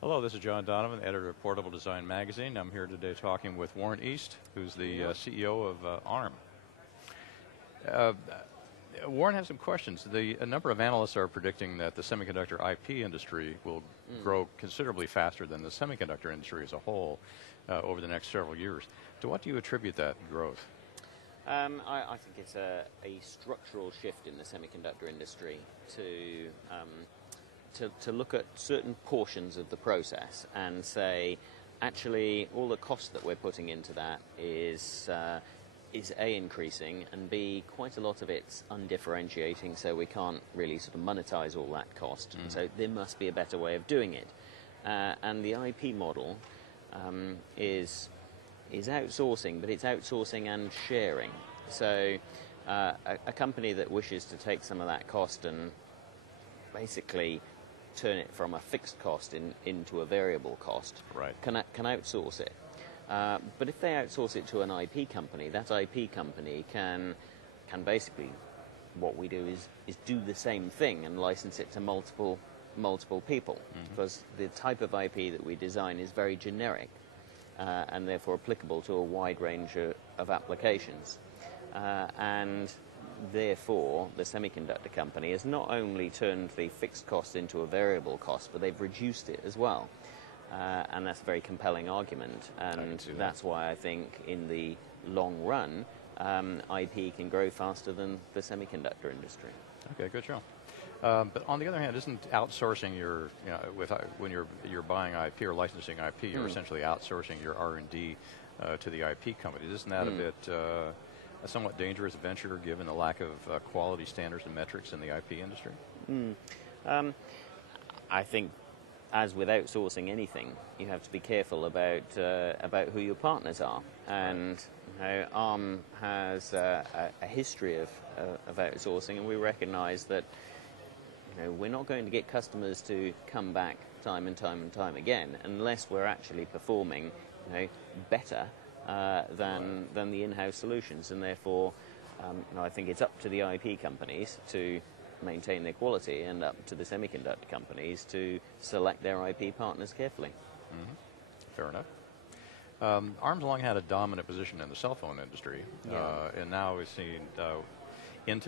Hello, this is John Donovan, editor of Portable Design Magazine. I'm here today talking with Warren East, who's the CEO of ARM. Warren has some questions. A number of analysts are predicting that the semiconductor IP industry will grow considerably faster than the semiconductor industry as a whole over the next several years. To what do you attribute that growth? I think it's a structural shift in the semiconductor industry to look at certain portions of the process and say, actually, all the cost that we're putting into that is A, increasing, and B, quite a lot of it's undifferentiating, so we can't really sort of monetize all that cost. And so there must be a better way of doing it. And the IP model is outsourcing, but it's outsourcing and sharing. So a company that wishes to take some of that cost and basically turn it from a fixed cost into a variable cost can outsource it. But if they outsource it to an IP company, that IP company can basically, what we do is do the same thing and license it to multiple people, because the type of IP that we design is very generic and therefore applicable to a wide range of applications. And therefore, the semiconductor company has not only turned the fixed cost into a variable cost, but they've reduced it as well. And that's a very compelling argument. And that's why I think in the long run, IP can grow faster than the semiconductor industry. Okay, good show. But on the other hand, isn't outsourcing when you're buying IP or licensing IP, you're essentially outsourcing your R&D to the IP companies. Isn't that a bit a somewhat dangerous venture given the lack of quality standards and metrics in the IP industry? I think, as with outsourcing anything, you have to be careful about who your partners are. And ARM has a history of outsourcing, and we recognize that we're not going to get customers to come back time and time again unless we're actually performing better than the in-house solutions. And therefore, I think it's up to the IP companies to maintain their quality and up to the semiconductor companies to select their IP partners carefully. Fair enough. ARM's long had a dominant position in the cell phone industry, and now we've seen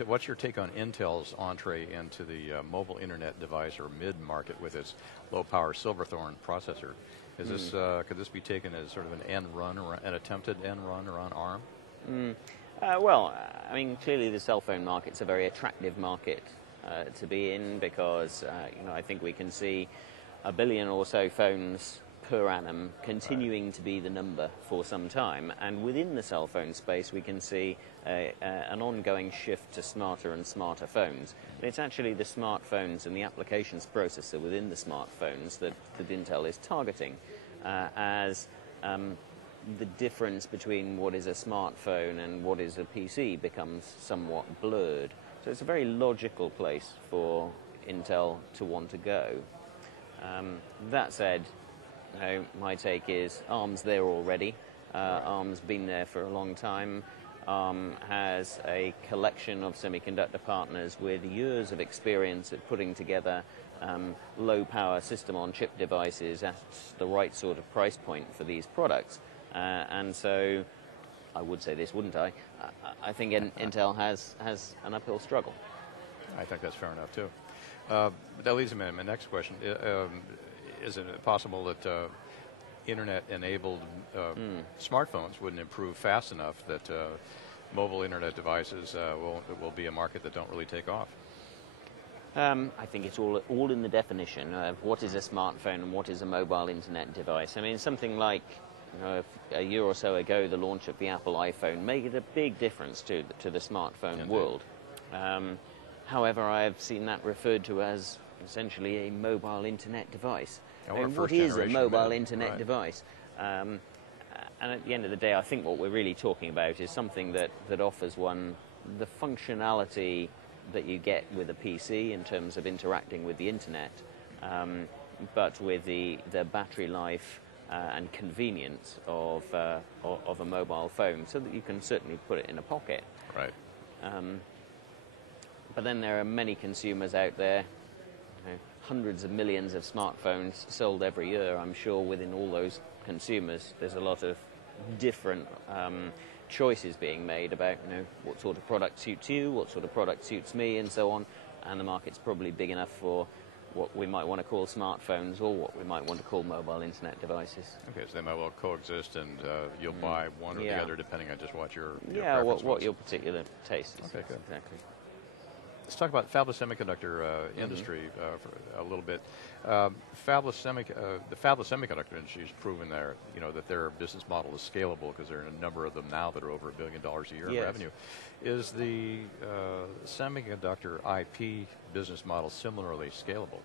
what's your take on Intel's entree into the mobile internet device or mid-market with its low-power Silverthorne processor? Is this could this be taken as sort of an attempted end run around ARM? Well, I mean, clearly the cell phone market's a very attractive market to be in because I think we can see 1 billion or so phones per annum continuing to be the number for some time, and within the cell phone space we can see an ongoing shift to smarter and smarter phones. And it's actually the smartphones and the applications processor within the smartphones that Intel is targeting as the difference between what is a smartphone and what is a PC becomes somewhat blurred. So it's a very logical place for Intel to want to go. That said, my take is ARM's there already. ARM's been there for a long time. ARM has a collection of semiconductor partners with years of experience at putting together low-power system-on-chip devices at the right sort of price point for these products. And so I would say this, wouldn't I? I think Intel has an uphill struggle. I think that's fair enough, too. But that leads me to my next question. Is it possible that internet-enabled smartphones wouldn't improve fast enough that mobile internet devices will be a market that don't really take off? I think it's all in the definition of what is a smartphone and what is a mobile internet device. I mean, something like a year or so ago, the launch of the Apple iPhone made a big difference to the smartphone world. However, I've seen that referred to as essentially a mobile internet device. And what is a mobile internet device? And at the end of the day, I think what we're really talking about is something that offers one the functionality that you get with a PC in terms of interacting with the internet, but with the battery life and convenience of a mobile phone, so that you can certainly put it in a pocket. Right. But then there are many consumers out there hundreds of millions of smartphones sold every year. I'm sure within all those consumers, there's a lot of different choices being made about what sort of product suits you, what sort of product suits me, and so on. And the market's probably big enough for what we might want to call smartphones or what we might want to call mobile internet devices. Okay, so they might well coexist, and you'll buy one or the other depending on just what your what your particular taste is. Okay, good. Exactly. Let's talk about fabless semiconductor industry for a little bit. The fabless semiconductor industry has proven that their business model is scalable, because there are a number of them now that are over $1 billion a year in revenue. Is the semiconductor IP business model similarly scalable?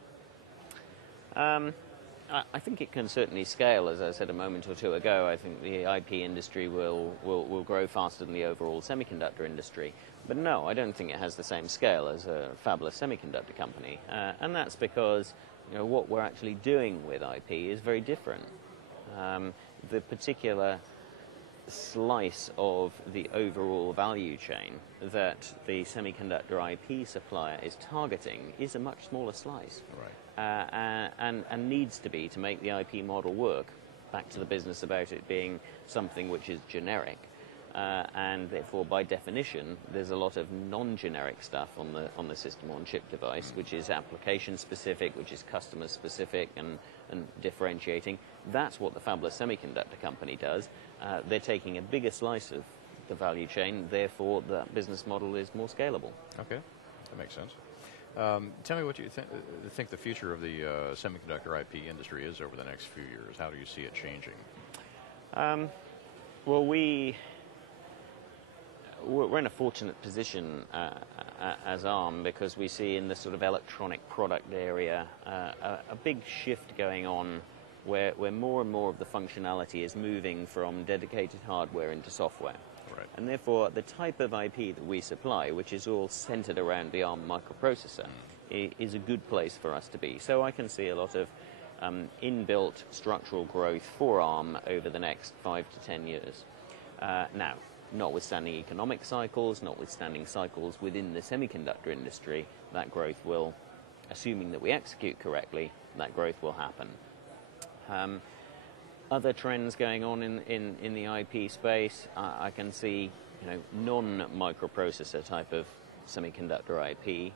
I think it can certainly scale. As I said a moment or two ago, I think the IP industry will grow faster than the overall semiconductor industry. But no, I don't think it has the same scale as a fabless semiconductor company. And that's because what we're actually doing with IP is very different. The particular slice of the overall value chain that the semiconductor IP supplier is targeting is a much smaller slice. Right. And needs to be to make the IP model work. Back to the business about it being something which is generic. And therefore, by definition, there's a lot of non-generic stuff on the system-on-chip device, which is application-specific, which is customer-specific and differentiating. That's what the fabless semiconductor company does. They're taking a bigger slice of the value chain, therefore that business model is more scalable. Okay, that makes sense. Tell me what you think the future of the semiconductor IP industry is over the next few years. How do you see it changing? Well, we're in a fortunate position as ARM, because we see in the sort of electronic product area a big shift going on where more and more of the functionality is moving from dedicated hardware into software. Right. And therefore, the type of IP that we supply, which is all centered around the ARM microprocessor, is a good place for us to be. So I can see a lot of inbuilt structural growth for ARM over the next 5 to 10 years. Now, notwithstanding economic cycles, notwithstanding cycles within the semiconductor industry, that growth will, assuming that we execute correctly, that growth will happen. Other trends going on in the IP space, I can see non-microprocessor type of semiconductor IP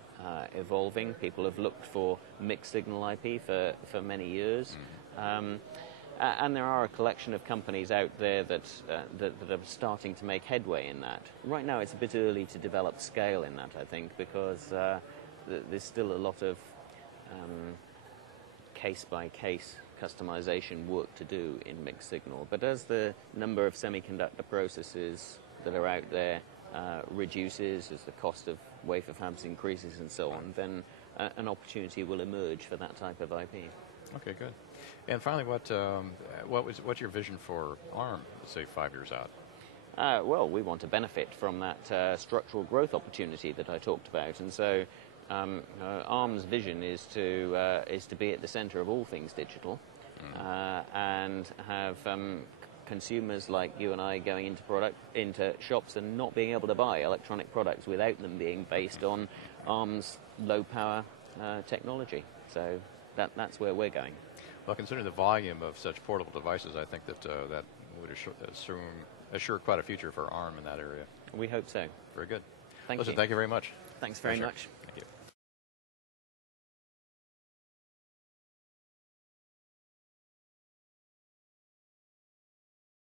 evolving. People have looked for mixed signal IP for many years. And there are a collection of companies out there that are starting to make headway in that. Right now it's a bit early to develop scale in that, I think, because there's still a lot of case-by-case customization work to do in mixed signal. But as the number of semiconductor processes that are out there reduces, as the cost of wafer fabs increases and so on, then an opportunity will emerge for that type of IP. Okay, good. And finally, what's your vision for ARM, say 5 years out? Well, we want to benefit from that structural growth opportunity that I talked about, and so ARM's vision is to be at the center of all things digital, and have consumers like you and I going into shops and not being able to buy electronic products without them being based on ARM's low power technology. So that's where we're going. Well, considering the volume of such portable devices, I think that would assure quite a future for ARM in that area. We hope so. Very good. Thank you. Thank you very much. Thanks very much.